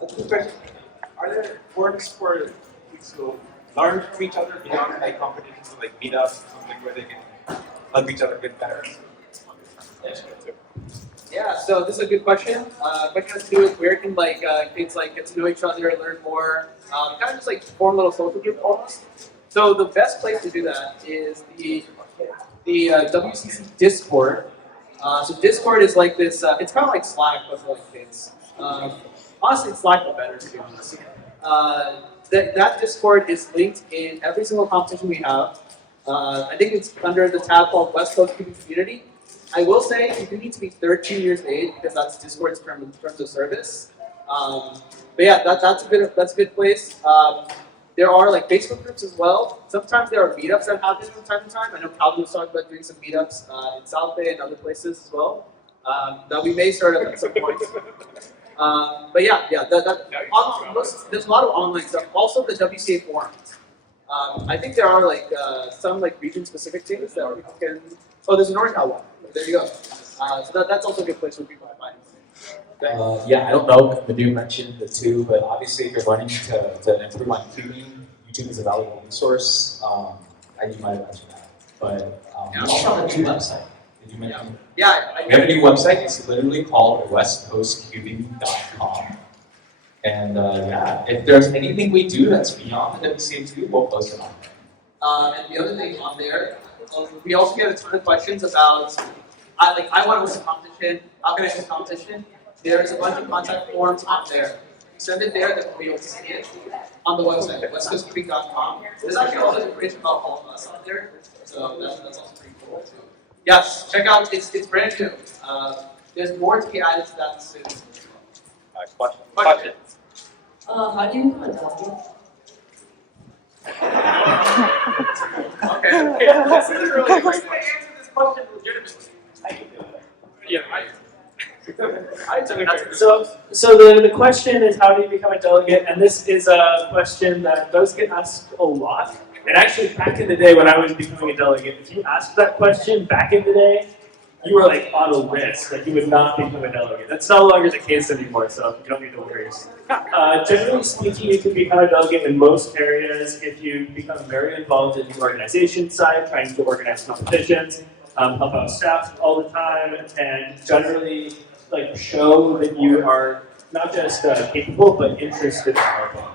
That's a good question. Are there forums for kids to learn from each other beyond like competitions, like meetups or something where they can help each other get better? Yeah, so this is a good question. What has to do with where can kids get to know each other, learn more, kind of just like form a little social group almost. So the best place to do that is the WCC Discord. So Discord is like this. It's kind of like Slack but for like kids. Honestly, it's Slack but better to be honest. That Discord is linked in every single competition we have. I think it's under the tab called West Coast Cubing Community. I will say you do need to be 13 years of age because that's Discord's terms of service. But yeah, that's a good place. There are like Facebook groups as well. Sometimes there are meetups that happen from time to time. I know Calvin was talking about doing some meetups in South Bay and other places as well that we may start up at some point. But yeah, there's a lot of online stuff. Also the WCA forums. I think there are some region-specific things that people can. Oh, there's an NorCal one. There you go. So that's also a good place for people to find. Yeah, I don't know if Manu mentioned the two, but obviously if you're wanting to improve on cubing, YouTube is a valuable resource. I you might have mentioned that. But we also have a new website. Did you mention? Yeah. We have a new website. It's literally called westcoastcubing.com. And yeah, if there's anything we do that's beyond the WCA2, we'll post it on there. And the other thing on there, we also get a ton of questions about, I want to win a competition, how can I win a competition? There's a bunch of contact forms on there. Send it there, that we'll be able to see it on the website, westcoastcubing.com. There's actually also information about all of us on there, so that's also pretty cool too. Yes, check out, it's brand new. There's more to be added to that soon. Question. How do you become a delegate? Okay. This is really great. Answer this question legitimately. So the question is, how do you become a delegate? And this is a question that does get asked a lot. And actually, back in the day when I was becoming a delegate, if you asked that question back in the day, you were like on a list, like you would not become a delegate. That's no longer the case anymore, so you don't need to worry. Generally speaking, you can become a delegate in most areas if you become very involved in the organization side, trying to organize competitions, help out staff all the time, and generally show that you are not just capable but interested in helping.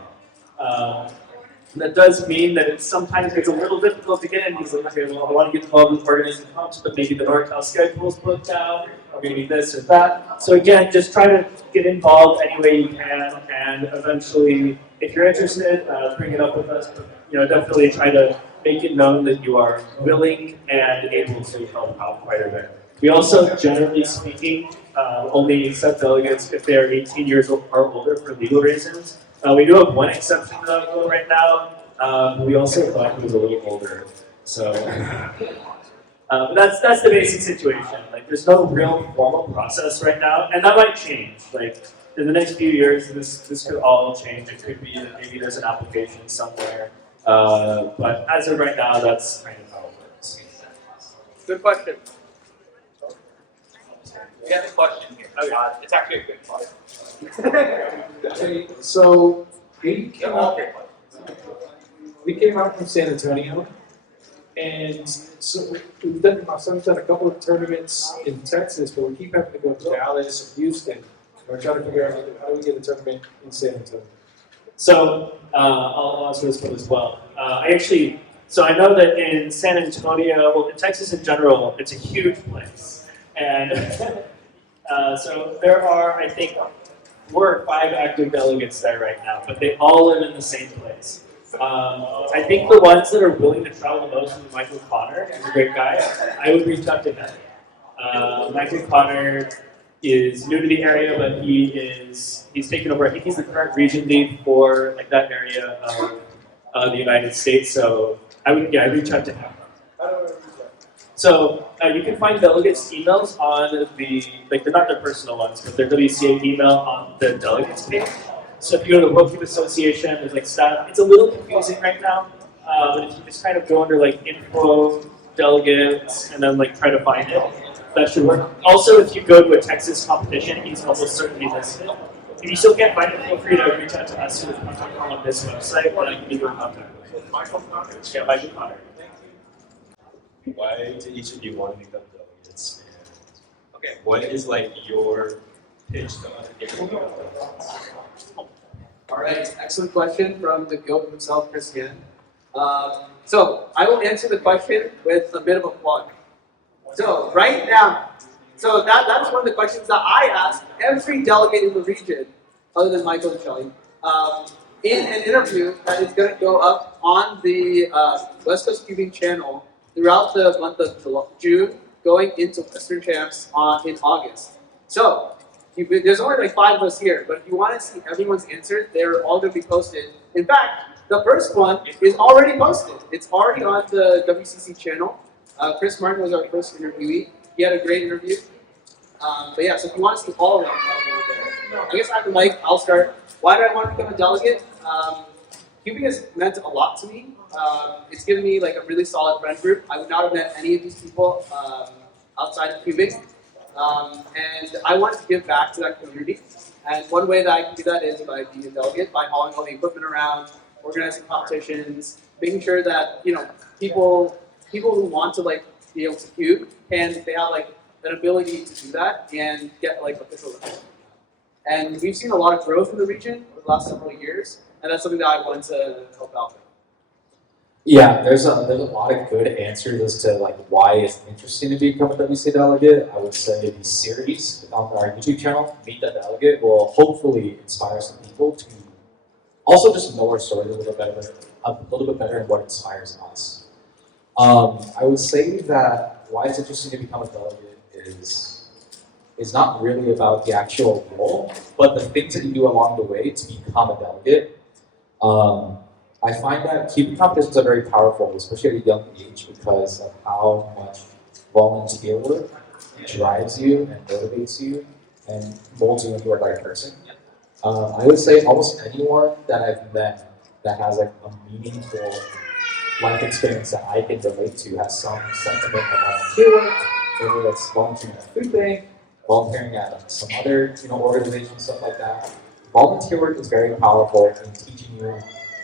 That does mean that sometimes it's a little difficult to get in because okay, well, I want to get involved with organizing comps, but maybe the NorCal schedule is booked out, or maybe this or that. So again, just try to get involved any way you can, and eventually, if you're interested, bring it up with us. But, definitely try to make it known that you are willing and able to help out quite a bit. We also, generally speaking, only accept delegates if they are 18 years or older for legal reasons. We do have one exception to that rule right now. We also thought he was a little older. So but that's the basic situation. There's no real formal process right now, and that might change. In the next few years, this could all change. It could be that maybe there's an application somewhere. But as of right now, that's kind of how it works. Good question. We have a question here. It's actually a good question. Okay, so we came out from San Antonio, and so my son's done a couple of tournaments in Texas, but we keep having to go to Dallas or Houston. And we're trying to figure out how do we get a tournament in San Antonio. So I'll answer this one as well. So I know that in San Antonio, well, in Texas in general, it's a huge place, and so there are, I think, 4 or 5 active delegates there right now, but they all live in the same place. I think the ones that are willing to travel the most is Michael Connor. He's a great guy. I would reach out to him. Michael Connor is new to the area, but he's taken over. I think he's the current region lead for that area of the United States. So I would reach out to him. So you can find delegates' emails on they're not their personal ones, but their WCA email on the delegates page. So if you go to the worldcubeassociation, there's staff. It's a little confusing right now, but if you just kind of go under info, delegates, and then try to find it, that should work. Also, if you go to a Texas competition, he's almost certainly listed. If you still can't find it, feel free to reach out to us through the contact form on this website, and I can give you a contact. Michael Connor. Yeah, Michael Connor. Why do each of you want to become delegates? Okay, what is like your pitch to other people? All right, excellent question from the goat himself, Chris again. So I will answer the question with a bit of a plug. So right now, so that's one of the questions that I ask every delegate in the region, other than Michael and Shelley, in an interview that is going to go up on the West Coast Cubing channel throughout the month of June, going into Western Champs in August. So there's only like 5 of us here, but if you want to see everyone's answers, they're all going to be posted. In fact, the first one is already posted. It's already on the WCC channel. Chris Martin was our first interviewee. He had a great interview. But yeah, so if you want to see all of them, I guess after Mike, I'll start. Why did I want to become a delegate? Cubing has meant a lot to me. It's given me like a really solid friend group. I would not have met any of these people outside of Cubing. And I wanted to give back to that community. And one way that I can do that is by being a delegate, by hauling all the equipment around, organizing competitions, making sure that people who want to like be able to cube and they have like an ability to do that and get like official recognition. And we've seen a lot of growth in the region over the last several years, and that's something that I want to help out with. Yeah, there's a lot of good answers as to like why it's interesting to become a WC delegate. I would say the series on our YouTube channel, Meet the Delegate, will hopefully inspire some people to also just know our story a little bit better and what inspires us. I would say that why it's interesting to become a delegate is not really about the actual role, but the things that you do along the way to become a delegate. I find that cubing competitions are very powerful, especially at a young age, because of how much volunteer work drives you and motivates you and molds you into a better person. I would say almost anyone that I've met that has like a meaningful life experience that I can relate to has some sentiment of volunteer work, whether it's volunteering at a food bank, volunteering at some other organization, stuff like that. Volunteer work is very powerful in teaching you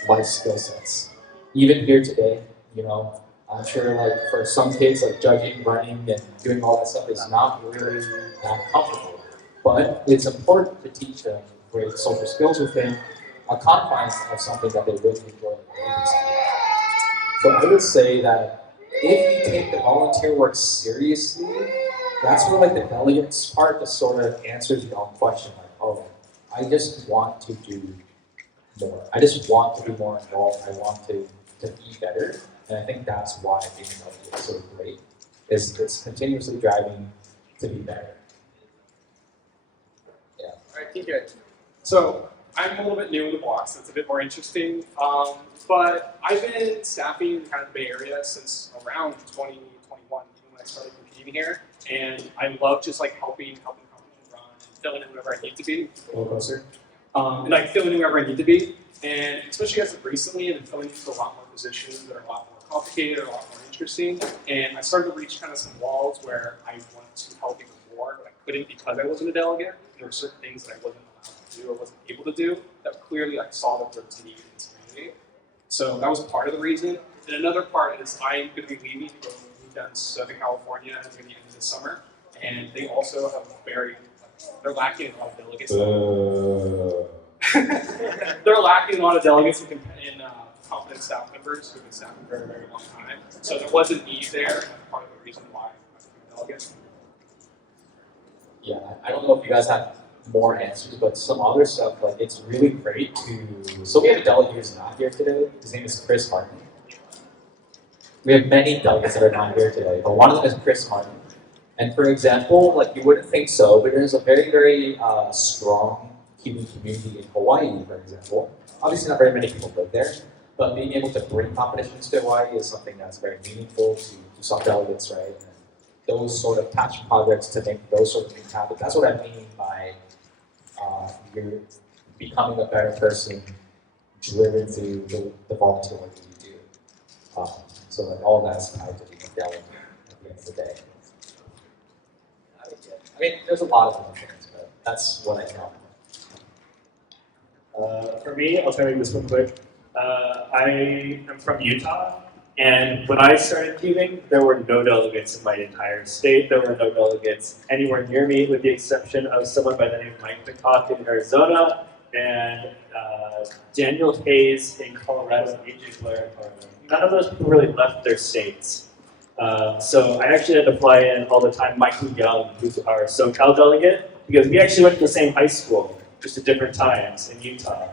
life skill sets. Even here today, I'm sure like for some kids, like judging, running, and doing all that stuff is not really that comfortable. But it's important to teach them great social skills within a confines of something that they really enjoy. So I would say that if you take the volunteer work seriously, that's where like the delegates part just sort of answers your own question, like, oh, I just want to do more. I just want to be more involved. I want to be better. And I think that's why being a delegate is so great. It's continuously driving to be better. Yeah. All right, TJ. So I'm a little bit new in the block, so it's a bit more interesting. But I've been staffing kind of the Bay Area since around 2021, when I started competing here. And I love just like helping companies run and filling in wherever I need to be. A little closer. And like filling in wherever I need to be. And especially as of recently, I've been filling into a lot more positions that are a lot more complicated, a lot more interesting. And I started to reach kind of some walls where I wanted to help even more, but I couldn't because I wasn't a delegate. There were certain things that I wasn't allowed to do or wasn't able to do that clearly I saw that there was a need in this community. So that was part of the reason. And another part is I'm going to be leaving to go move down to Southern California at the end of this summer. And they also have they're lacking in a lot of delegates. They're lacking a lot of delegates in competent staff members who have been staffing for a very, very long time. So there was a need there, and that's part of the reason why I became a delegate. Yeah, I don't know if you guys have more answers, but some other stuff, like it's really great to, so we have a delegate who's not here today. His name is Chris Martin. We have many delegates that are not here today, but one of them is Chris Martin. And for example, like you wouldn't think so, but there's a very, very strong cubing community in Hawaii, for example. Obviously not very many people live there, but being able to bring competitions to Hawaii is something that's very meaningful to some delegates, right? And those sort of passion projects to make those sort of things happen. That's what I mean by you're becoming a better person driven through the volunteer work that you do. So like all of that's tied to being a delegate at the end of the day. I mean, there's a lot of other things, but that's what I know. For me, I'll try to make this one quick. I am from Utah, and when I started cubing, there were no delegates in my entire state. There were no delegates anywhere near me, with the exception of someone by the name of Mike McCock in Arizona and Daniel Hayes in Colorado and AJ Blair in Colorado. None of those people really left their states. So I actually had to fly in all the time Michael Young, who's our SoCal delegate, because we actually went to the same high school, just at different times in Utah.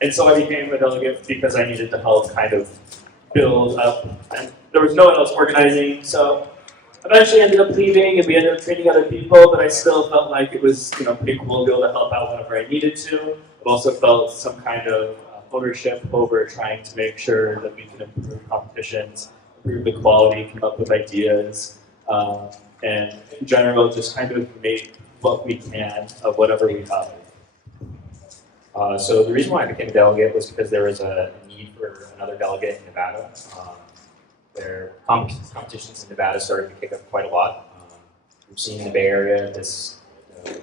And so I became a delegate because I needed to help kind of build up, and there was no one else organizing, so eventually ended up leaving and we ended up training other people, but I still felt like it was pretty cool to be able to help out whenever I needed to. I've also felt some kind of ownership over trying to make sure that we can improve competitions, improve the quality, come up with ideas, and in general just kind of make what we can of whatever we have. So the reason why I became a delegate was because there was a need for another delegate in Nevada. Their competitions in Nevada started to kick up quite a lot. We've seen in the Bay Area this a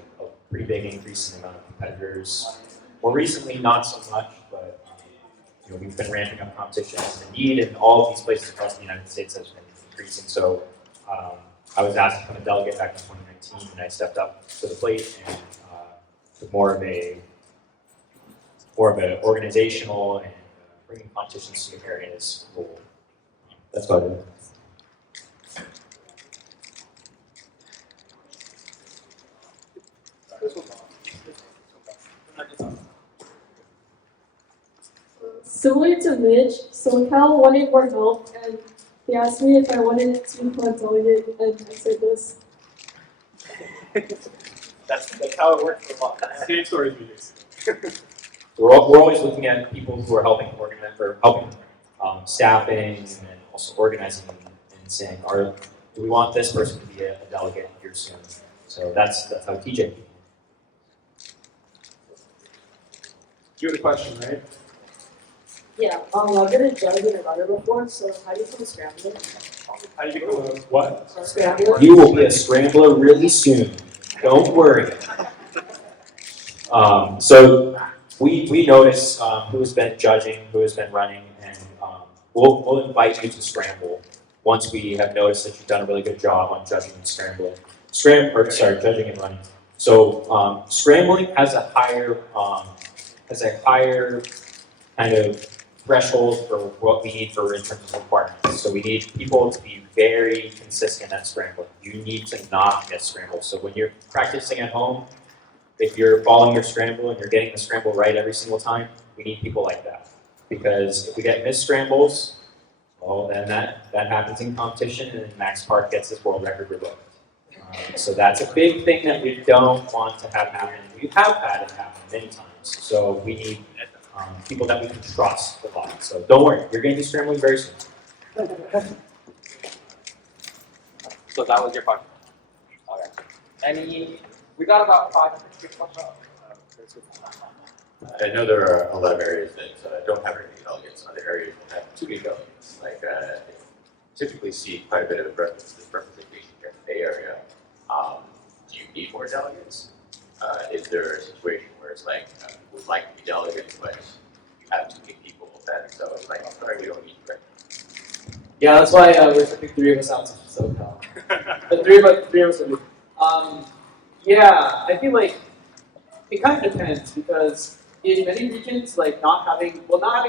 pretty big increase in the amount of competitors. More recently, not so much, but we've been ramping up competitions. The need in all of these places across the United States has been increasing. So I was asked to become a delegate back in 2019, and I stepped up to the plate and took more of an organizational and bringing competitions to new areas role. That's about it. Similar to Mitch, SoCal wanted more help, and they asked me if I wanted to become a delegate, and I said this. That's how it works for a lot. Same story as yours. We're always looking at people who are helping organize or helping staffing and also organizing and saying, do we want this person to be a delegate here soon? So that's how TJ. You had a question, right? Yeah, I've been a delegate and runner before, so how do you become a scrambler? How do you become a what? Scrambler? You will be a scrambler really soon. Don't worry. So we notice who's been judging, who has been running, and we'll invite you to scramble once we have noticed that you've done a really good job on judging and scrambling. Judging and running. So scrambling has a higher kind of threshold for what we need for in terms of requirements. So we need people to be very consistent at scrambling. You need to not miss scrambles. So when you're practicing at home, if you're following your scramble and you're getting the scramble right every single time, we need people like that. Because if we get missed scrambles, well, then that happens in competition, and then Max Park gets his world record revoked. So that's a big thing that we don't want to have happen. We have had it happen many times. So we need people that we can trust a lot. So don't worry, you're going to be scrambling very soon. So that was your question. Okay. We got about 5 minutes. I know there are a lot of areas that don't have very many delegates, other areas that have too many delegates. Like typically see quite a bit of representation here in the Bay Area. Do you need more delegates? Is there a situation where it's like would like to be delegates, but you have too many people that so it's like sorry, we don't need you right now. Yeah, that's why we're sending 3 of us out to SoCal. The three of us are yeah, I feel like it kind of depends because in many regions, like not having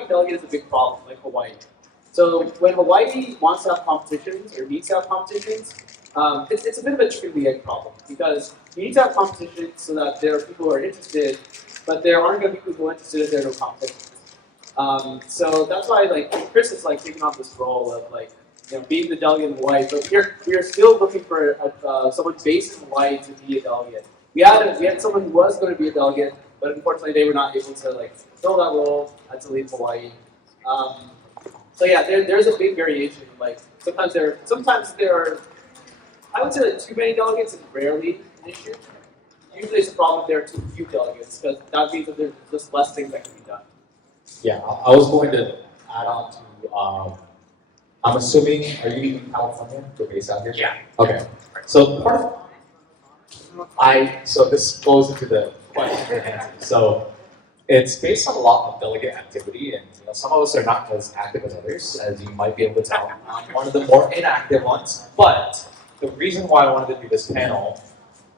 delegates is a big problem, like Hawaii. So when Hawaii wants to have competitions or needs to have competitions, it's a bit of a chicken and egg problem because you need to have competitions so that there are people who are interested, but there aren't going to be people who are interested if there are no competitions. So that's why like Chris is like taking on this role of like being the delegate in Hawaii, but we're still looking for someone based in Hawaii to be a delegate. We had someone who was going to be a delegate, but unfortunately they were not able to like fill that role. Had to leave Hawaii. So yeah, there's a big variation. Like sometimes there are, I would say that too many delegates is rarely an issue. Usually it's a problem if there are too few delegates because that means that there's just less things that can be done. Yeah, I was going to add on to, I'm assuming, are you in California? You're based out here? Yeah. Okay. So part of, so this goes into the question and answer. So it's based on a lot of delegate activity, and some of us are not as active as others, as you might be able to tell. I'm one of the more inactive ones, but the reason why I wanted to do this panel,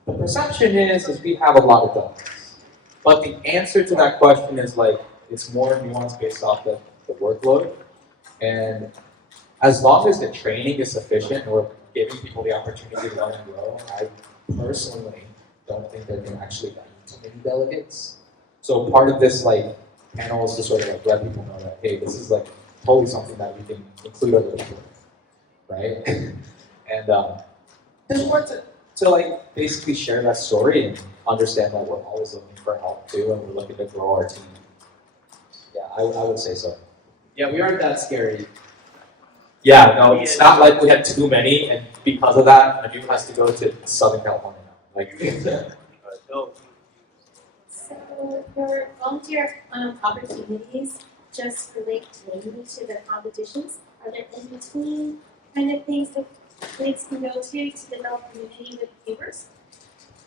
the perception is we have a lot of delegates. But the answer to that question is like, it's more nuanced based off the workload. And as long as the training is sufficient and we're giving people the opportunity to learn and grow, I personally don't think they're going to actually be too many delegates. So part of this like panel is to sort of like let people know that, hey, this is like totally something that we can include other people, right? And just want to like basically share that story and understand that we're always looking for help too, and we're looking to grow our team. Yeah, I would say so. Yeah, we aren't that scary. Yeah, no, it's not like we have too many, and because of that, Nadu has to go to Southern California now. Like, So your volunteer opportunities just relate mainly to the competitions. Are there in between kind of things that kids can go to develop community with viewers?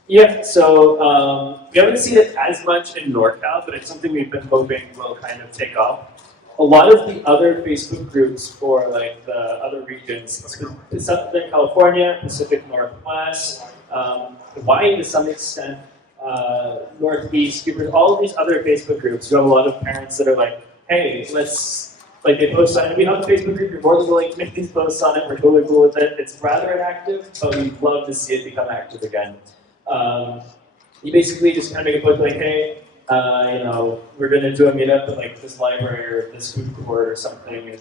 Yeah, so we haven't seen it as much in NorCal, but it's something we've been hoping will kind of take off. A lot of the other Facebook groups for like the other regions, Southern California, Pacific Northwest, Hawaii to some extent, Northeast, all of these other Facebook groups, you have a lot of parents that are like, hey, let's, like they post on it, we have a Facebook group, you're more than willing to make these posts on it, we're totally cool with it. It's rather inactive, but we'd love to see it become active again. You basically just kind of make a post like, hey, we're gonna do a meetup at like this library or this food court or something, and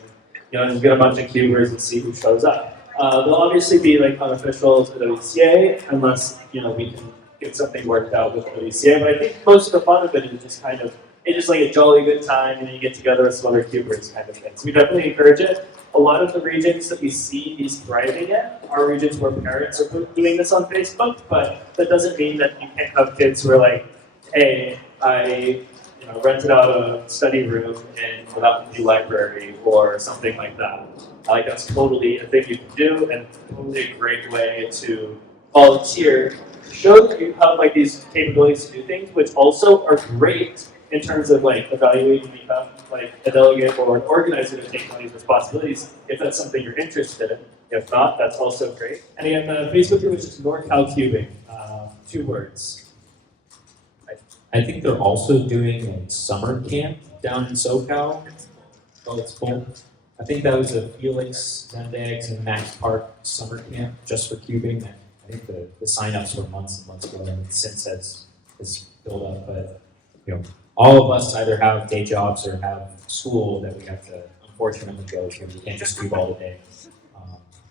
just get a bunch of cubers and see who shows up. They'll obviously be like unofficial to the WCA unless we can get something worked out with the WCA. But I think most of the fun of it is just kind of it's just like a jolly good time, and you get together with some other cubers kind of thing. So we definitely encourage it. A lot of the regions that we see these thriving in are regions where parents are doing this on Facebook, but that doesn't mean that you can't have kids who are like, hey, I rented out a study room in the Mountain View Library or something like that. Like that's totally a thing you can do, and totally a great way to volunteer, show that you have like these capabilities to do things, which also are great in terms of like evaluating to become like a delegate or an organizer to take on these responsibilities, if that's something you're interested in. If not, that's also great. And again, the Facebook group is just NorCal Cubing, 2 words. I think they're also doing a summer camp down in SoCal. Oh, it's cool. I think that was a Felix, Zendex, and Max Park summer camp just for cubing. I think the sign-ups were months and months ago, and since has built up. But all of us either have day jobs or have school that we have to unfortunately go to. We can't just cube all the day.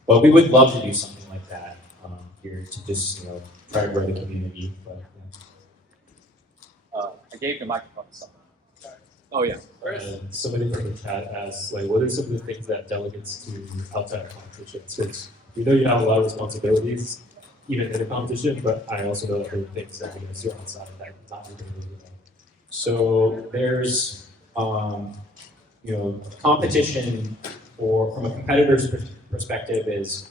But we would love to do something like that here to just try to grow the community. But, I gave the microphone to someone. Oh yeah. Somebody from the chat asked, like, what are some of the things that delegates do outside of competitions? Because we know you have a lot of responsibilities, even in a competition, but I also know that there are things that you do outside of that not really well. So there's, competition from a competitor's perspective is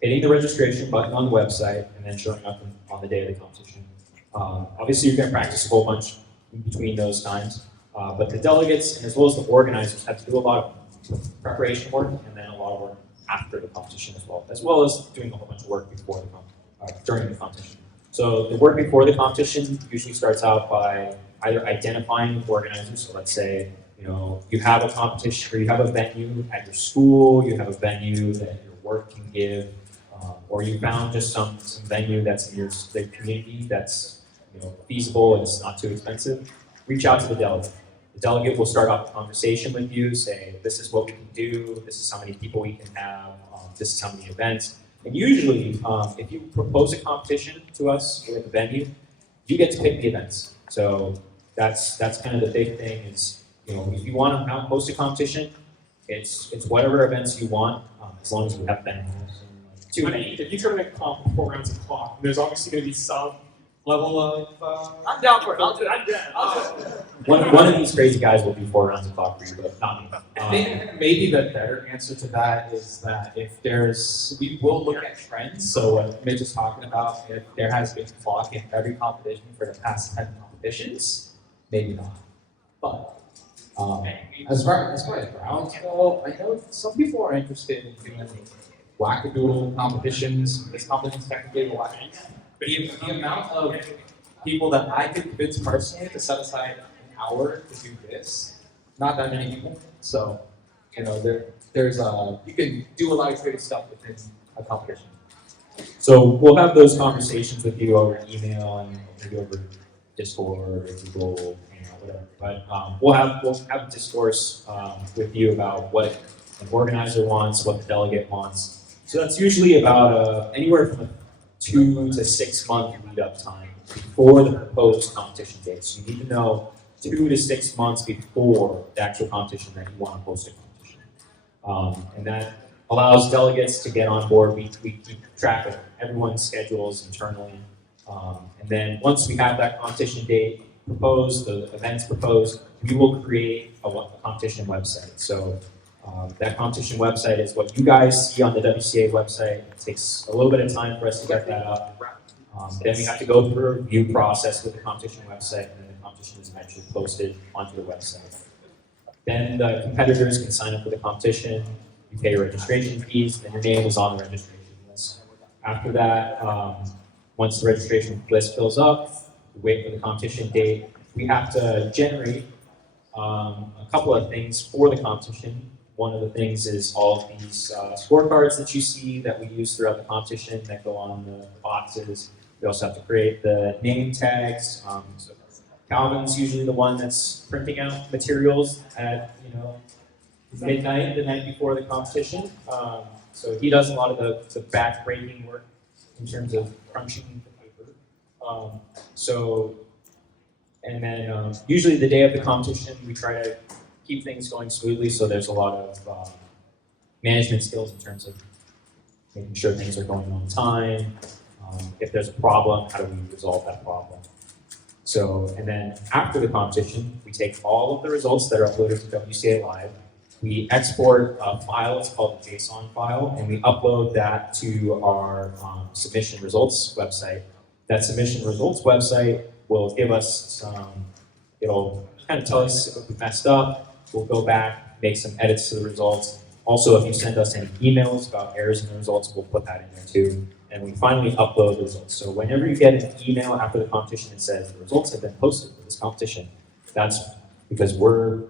hitting the registration button on the website and then showing up on the day of the competition. Obviously, you're going to practice a whole bunch in between those times, but the delegates and as well as the organizers have to do a lot of preparation work and then a lot of work after the competition as well as doing a whole bunch of work before during the competition. So the work before the competition usually starts out by either identifying organizers. So let's say you have a competition or you have a venue at your school, you have a venue that your work can give, or you found just some venue that's in the community that's feasible and it's not too expensive. Reach out to the delegate. The delegate will start off a conversation with you, say, this is what we can do, this is how many people we can have, this is how many events. And usually, if you propose a competition to us with a venue, you get to pick the events. So that's kind of the big thing is, if you want to host a competition, it's whatever events you want, as long as we have venues. If you try to make comp 4 rounds of clock, there's obviously going to be some level of. I'm down for it. I'll do it. I'm down. I'll do it. One of these crazy guys will do 4 rounds of clock for you, but not me. Maybe the better answer to that is that if we will look at trends. So what Mitch is talking about, if there has been clock in every competition for the past 10 competitions, maybe not. But as far as rounds go, I know some people are interested in doing wackadoodle competitions. This competition is technically a whack. But the amount of people that I could convince personally to set aside an hour to do this, not that many people. So, there's you can do a lot of creative stuff within a competition. So we'll have those conversations with you over email and maybe over Discord or Google, whatever. But we'll have a discourse with you about what an organizer wants, what the delegate wants. So that's usually about anywhere from a 2 to 6 month lead up time before the proposed competition date. So you need to know 2 to 6 months before the actual competition that you want to host a competition. And that allows delegates to get on board. We keep track of everyone's schedules internally. And then once we have that competition date proposed, the events proposed, we will create a competition website. So that competition website is what you guys see on the WCA website. It takes a little bit of time for us to get that up. Then we have to go through a review process with the competition website, and then the competition is eventually posted onto the website. Then the competitors can sign up for the competition. You pay your registration fees, then your name is on the registration list. After that, once the registration list fills up, we wait for the competition date. We have to generate a couple of things for the competition. One of the things is all of these scorecards that you see that we use throughout the competition that go on the boxes. We also have to create the name tags. So Calvin's usually the one that's printing out materials at midnight, the night before the competition. So he does a lot of the back-breaking work in terms of crunching the paper. And then usually the day of the competition, we try to keep things going smoothly. So there's a lot of management skills in terms of making sure things are going on time. If there's a problem, how do we resolve that problem? So, and then after the competition, we take all of the results that are uploaded to WCA Live. We export a file, it's called a JSON file, and we upload that to our submission results website. That submission results website will give us it'll kind of tell us if we messed up. We'll go back, make some edits to the results. Also, if you send us any emails about errors in the results, we'll put that in there too. And we finally upload the results. So whenever you get an email after the competition that says the results have been posted for this competition, that's because we're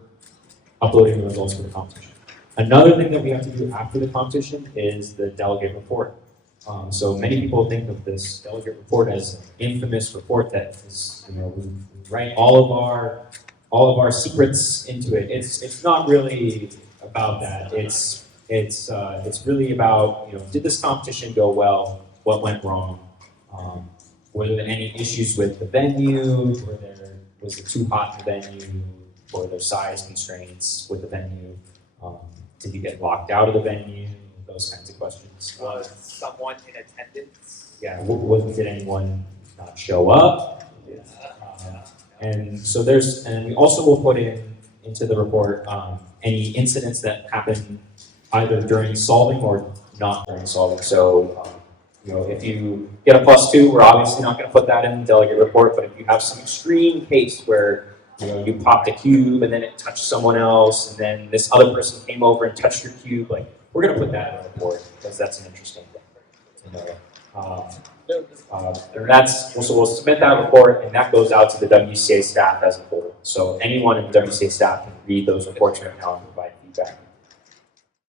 uploading the results for the competition. Another thing that we have to do after the competition is the delegate report. So many people think of this delegate report as an infamous report that is, we write all of our secrets into it. It's not really about that. It's really about, did this competition go well? What went wrong? Were there any issues with the venue? Was it too hot in the venue? Were there size constraints with the venue? Did you get locked out of the venue? Those kinds of questions. Was someone in attendance? Yeah, did anyone not show up? And so and we also will put into the report any incidents that happen either during solving or not during solving. So, if you get a +2, we're obviously not going to put that in the delegate report, but if you have some extreme case where you popped a cube and then it touched someone else, and then this other person came over and touched your cube, we're going to put that in the report because that's an interesting thing to know. We'll submit that report, and that goes out to the WCA staff as a whole. So anyone in the WCA staff can read those reports right now and provide feedback.